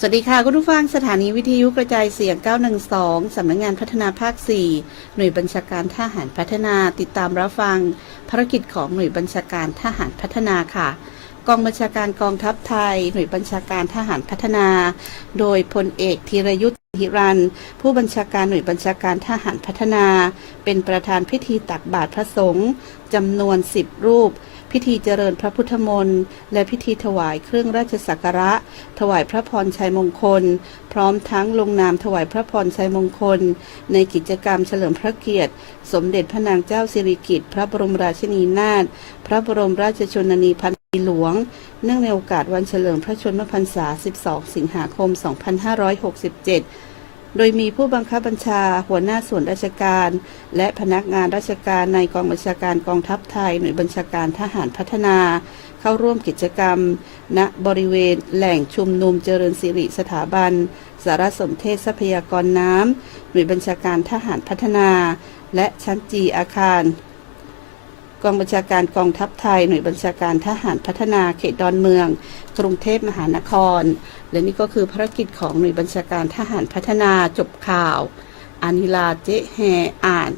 สวัสดีค่ะคุณผู้ฟังสถานีวิทยุกระจายเสียง 912 สำนักงงานพัฒนาภาค 4 หน่วยบัญชาการทหารพัฒนาติดตามรับฟัง ภารกิจของหน่วยบัญชาการทหารพัฒนาค่ะ กองบัญชาการกองทัพไทย หน่วยบัญชาการทหารพัฒนา โดยพลเอกธีรยุทธ์หิรัน ผู้บัญชาการหน่วยบัญชาการทหารพัฒนา เป็นประธานพิธีตักบาตรพระสงฆ์จำนวน 10 รูป พิธีเจริญพระพุทธมนต์ และพิธีถวายเครื่องราชสักการะ ถวายพระพรชัยมงคล พร้อมทั้งลงนามถวายพระพรชัยมงคล ในกิจกรรมเฉลิมพระเกียรติ สมเด็จพระนางเจ้าสิริกิติ์พระบรมราชินีนาถพระบรมราชชนนีพัน หลวง เนื่องในโอกาสวันเฉลิมพระชนมพรรษา 12 สิงหาคม 2567 โดยมีผู้บังคับบัญชาหัวหน้าส่วนราชการ และพนักงานราชการในกองบัญชาการกองทัพไทยหน่วยบัญชาการทหารพัฒนา เข้าร่วมกิจกรรม ณบริเวณแหล่งชุมนุมเจริญสิริสถาบัน สารสนเทศทรัพยากรน้ำหน่วยบัญชาการทหารพัฒนา และชั้นจีอาคาร องบัญชาการกองทัพไทย หน่วยบัญชาการทหารพัฒนาเขตดอนเมือง กรุงเทพมหานคร และนี่ก็คือภารกิจของหน่วยบัญชาการทหารพัฒนาจบข่าวอานิลาเจ๊แฮอ่าน